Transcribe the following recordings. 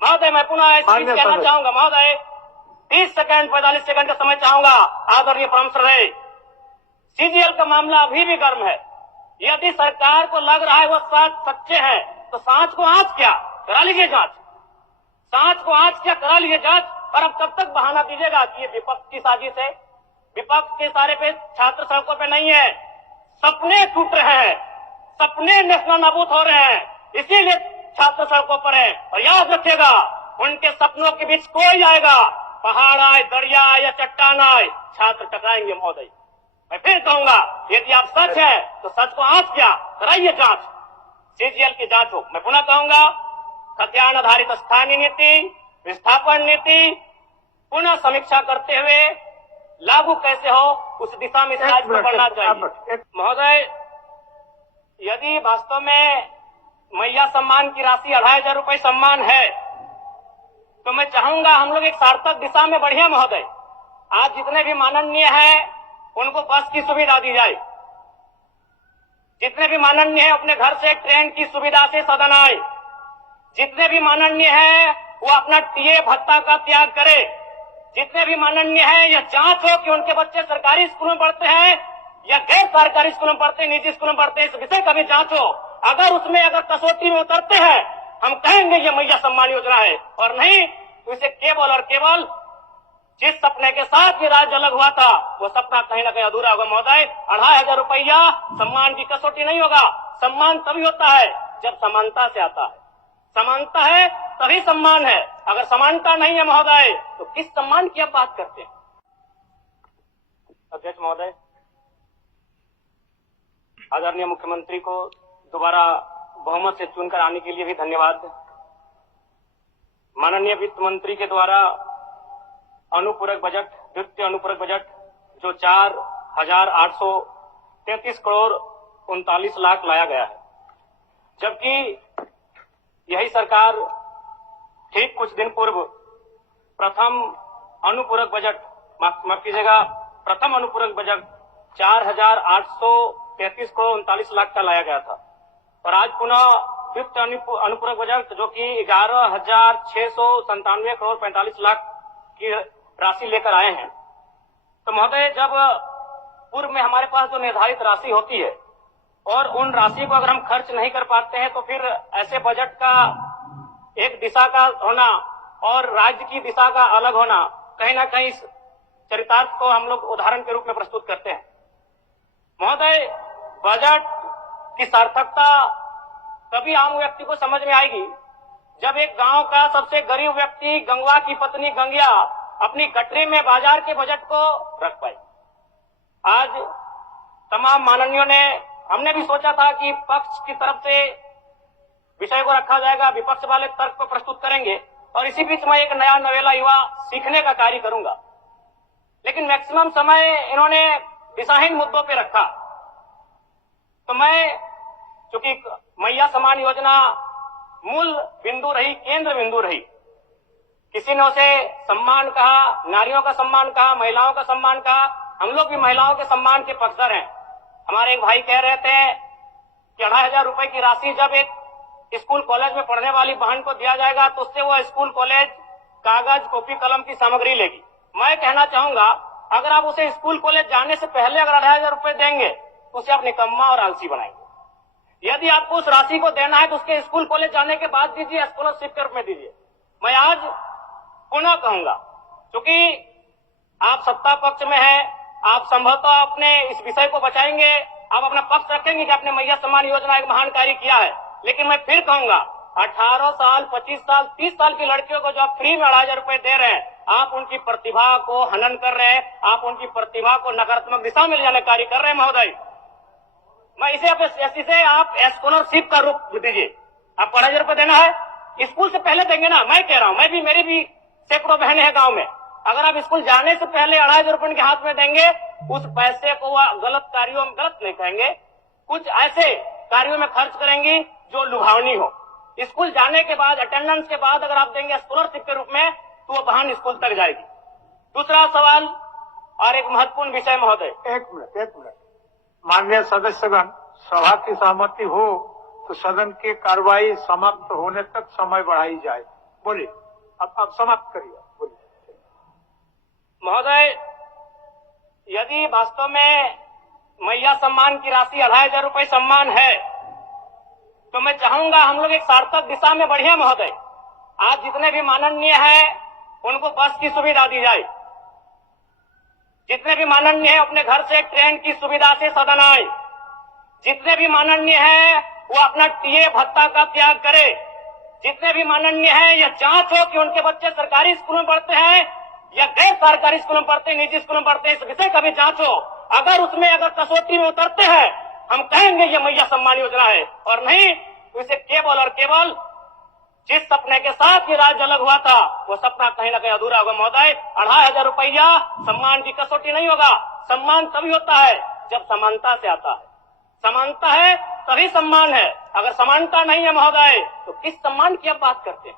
महोदय मैं पुनः एक चीज कहना चाहूंगा महोदय, 30 सेकंड 45 सेकंड का समय चाहूंगा। आदरणीय परम श्रद्धेय, सीजीएल का मामला अभी भी गर्म है। यदि सरकार को लग रहा है वो सच्चे हैं तो सांच को आंच क्या करा लीजिए जांच, सांच को आंच क्या करा लीजिए जांच। और अब कब तक बहाना दीजिएगा कि ये विपक्ष की साजिश है? विपक्ष के सारे पे छात्र सड़कों पे नहीं है, सपने टूट रहे हैं, सपने नेशनल नाबूद हो रहे हैं, इसीलिए छात्र सड़कों पर है। और याद रखिएगा, उनके सपनों के बीच कोई आएगा, पहाड़ आए, दरिया आए या चट्टान आए, छात्र टकराएंगे महोदय। मैं फिर कहूंगा, यदि आप सच है तो सच को आंच क्या कराइए जांच, सीजीएल की जांच हो। मैं पुनः कहूंगा, खतियान आधारित स्थानीय नीति, विस्थापन नीति पुनः समीक्षा करते हुए लागू कैसे हो उस दिशा में राज्य बढ़ना चाहिए। महोदय, यदि वास्तव में मैया सम्मान की राशि 2500 रुपए सम्मान है तो मैं चाहूंगा हम लोग एक सार्थक दिशा में बढ़िया महोदय। आज जितने भी माननीय हैं उनको बस की सुविधा दी जाए, जितने भी माननीय हैं अपने घर से ट्रेन की सुविधा से सदन आए, जितने भी माननीय हैं वो अपना टीए भत्ता का त्याग करे, जितने भी माननीय हैं यह जांच हो कि उनके बच्चे सरकारी स्कूलों में पढ़ते हैं या गैर सरकारी स्कूलों में पढ़ते हैं, निजी स्कूलों में पढ़ते हैं, इस विषय का भी जांच हो। अगर उसमें अगर कसौटी में उतरते हैं हम कहेंगे ये मैया सम्मान योजना है, और नहीं तो इसे केवल और केवल जिस सपने के साथ ये राज्य अलग हुआ था वो सपना कहीं ना कहीं अधूरा होगा महोदय। 2500 रुपया सम्मान की कसौटी नहीं होगा। सम्मान तभी होता है जब समानता से आता है, समानता है तभी सम्मान है। अगर समानता नहीं है महोदय तो किस सम्मान की आप बात करते हैं? अध्यक्ष महोदय, आदरणीय मुख्यमंत्री को दोबारा बहुमत से चुनकर आने के लिए भी धन्यवाद। माननीय वित्त मंत्री के द्वारा अनुपूरक बजट, द्वितीय अनुपूरक बजट जो 4,833 करोड़ 39 लाख लाया गया है, जबकि यही सरकार ठीक कुछ दिन पूर्व प्रथम अनुपूरक बजट, माफ कीजिएगा, प्रथम अनुपूरक बजट 4,833 करोड़ 39 लाख का लाया गया था। और आज पुनः द्वितीय अनुपूरक बजट जो कि 11,697 करोड़ 45 लाख की राशि लेकर आए हैं। तो महोदय, जब पूर्व में हमारे पास जो निर्धारित राशि होती है और उन राशि को अगर हम खर्च नहीं कर पाते हैं तो फिर ऐसे बजट का एक दिशा का होना और राज्य की दिशा का अलग होना, कहीं ना कहीं इस चरितार्थ को हम लोग उदाहरण के रूप में प्रस्तुत करते हैं। महोदय, बजट की सार्थकता तभी आम व्यक्ति को समझ में आएगी जब एक गांव का सबसे गरीब व्यक्ति, गंगवा की पत्नी गंगिया, अपनी गठरी में बाजार के बजट को रख पाए। आज तमाम माननीयों ने, हमने भी सोचा था कि पक्ष की तरफ से विषय को रखा जाएगा, विपक्ष वाले तर्क को प्रस्तुत करेंगे और इसी बीच मैं एक नया नवेला युवा सीखने का कार्य करूंगा। लेकिन मैक्सिमम समय इन्होंने दिशाहीन मुद्दों पे रखा। तो मैं, चूंकि मैया सम्मान योजना मूल बिंदु रही, केंद्र बिंदु रही, किसी ने उसे सम्मान कहा, नारियों का सम्मान कहा, महिलाओं का सम्मान कहा, हम लोग भी महिलाओं के सम्मान के पक्षधर हैं। हमारे एक भाई कह रहे थे कि 2500 रुपए की राशि जब एक स्कूल कॉलेज में पढ़ने वाली बहन को दिया जाएगा तो उससे वो स्कूल कॉलेज कागज, कॉपी, कलम की सामग्री लेगी। मैं कहना चाहूंगा, अगर आप उसे स्कूल कॉलेज जाने से पहले अगर 2500 रुपए देंगे तो उसे आप निकम्मा और आलसी बनाएंगे। यदि आपको उस राशि को देना है तो उसके स्कूल कॉलेज जाने के बाद दीजिए, स्कॉलरशिप के रूप में दीजिए। मैं आज पुनः कहूंगा, क्योंकि आप सत्ता पक्ष में हैं, आप संभवतः अपने इस विषय को बचाएंगे, आप अपना पक्ष रखेंगे कि आपने मैया सम्मान योजना एक महान कार्य किया है। लेकिन मैं फिर कहूंगा, 18 साल, 25 साल, 30 साल की लड़कियों को जो आप फ्री में 2500 रुपए दे रहे हैं, आप उनकी प्रतिभा को हनन कर रहे हैं, आप उनकी प्रतिभा को नकारात्मक दिशा में ले जाने कार्य कर रहे हैं महोदय। मैं इसे आप स्कॉलरशिप का रूप दीजिए। आपको 2500 रुपए देना है, स्कूल से पहले देंगे ना। मैं कह रहा हूं, मेरी भी सैकड़ों बहनें हैं गांव में, अगर आप स्कूल जाने से पहले 2500 रुपए उनके हाथ में देंगे, उस पैसे को वह गलत कार्यों में, गलत नहीं कहेंगे, कुछ ऐसे कार्यों में खर्च करेंगी जो लुभावनी हो। स्कूल जाने के बाद, अटेंडेंस के बाद अगर आप देंगे स्कॉलरशिप के रूप में तो वो बहन स्कूल तक जाएगी। दूसरा सवाल और एक महत्वपूर्ण विषय महोदय। एक मिनट माननीय सदस्यगण, सभा की सहमति हो तो सदन की कार्रवाई समाप्त होने तक समय बढ़ाई जाए। बोलिए, अब समाप्त करिए, बोलिए। महोदय, यदि वास्तव में मैया सम्मान की राशि 2,500 रुपए सम्मान है, तो मैं चाहूंगा हम लोग एक सार्थक दिशा में बढ़िया महोदय। आज जितने भी माननीय हैं उनको बस की सुविधा दी जाए, जितने भी माननीय हैं अपने घर से ट्रेन की सुविधा से सदन आए, जितने भी माननीय हैं वो अपना टीए भत्ता का त्याग करे, जितने भी माननीय हैं यह जांच हो कि उनके बच्चे सरकारी स्कूलों में पढ़ते हैं या गैर सरकारी स्कूलों में पढ़ते हैं, निजी स्कूलों में पढ़ते हैं, इस विषय का भी जांच हो। अगर उसमें अगर कसौटी में उतरते हैं, हम कहेंगे ये मैया सम्मान योजना है, और नहीं तो इसे केवल और केवल जिस सपने के साथ ये राज्य अलग हुआ था वो सपना कहीं ना कहीं अधूरा होगा महोदय। 2,500 रुपया सम्मान की कसौटी नहीं होगा। सम्मान तभी होता है जब समानता से आता है, समानता है तभी सम्मान है। अगर समानता नहीं है महोदय तो किस सम्मान की आप बात करते हैं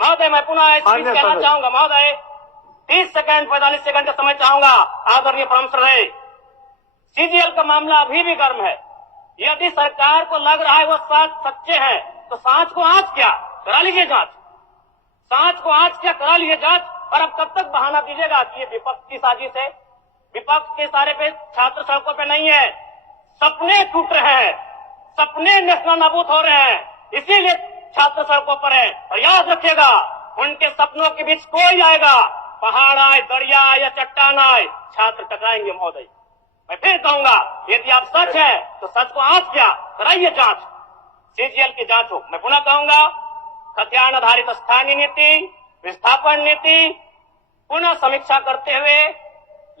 महोदय? मैं पुनः एक चीज कहना चाहूंगा महोदय, 30 सेकंड 45 सेकंड का समय चाहूंगा। आदरणीय परम श्रद्धेय, सीजीएल का मामला अभी भी गर्म है। यदि सरकार को लग रहा है वो सच्चे हैं तो सांच को आंच क्या करा लीजिए जांच, सांच को आंच क्या करा लीजिए जांच। और अब कब तक बहाना दीजिएगा कि ये विपक्ष की साजिश है? विपक्ष के सारे पे छात्र सड़कों पे नहीं है, सपने टूट रहे हैं, सपने नेशनल नाबूद हो रहे हैं, इसीलिए छात्र सड़कों पर है। और याद रखिएगा, उनके सपनों के बीच कोई आएगा, पहाड़ आए, दरिया आए या चट्टान आए, छात्र टकराएंगे महोदय। मैं फिर कहूंगा, यदि आप सच है तो सच को आंच क्या कराइए जांच, सीजीएल की जांच हो। मैं पुनः कहूंगा, खतियान आधारित स्थानीय नीति, विस्थापन नीति पुनः समीक्षा करते हुए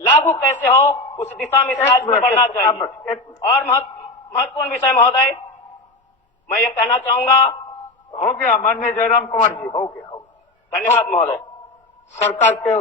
लागू कैसे हो उस दिशा में राज्य में बढ़ना चाहिए। और महत्वपूर्ण विषय महोदय, मैं ये कहना चाहूंगा, हो गया माननीय जयराम कुमार जी, हो गया। धन्यवाद महोदय। सरकार के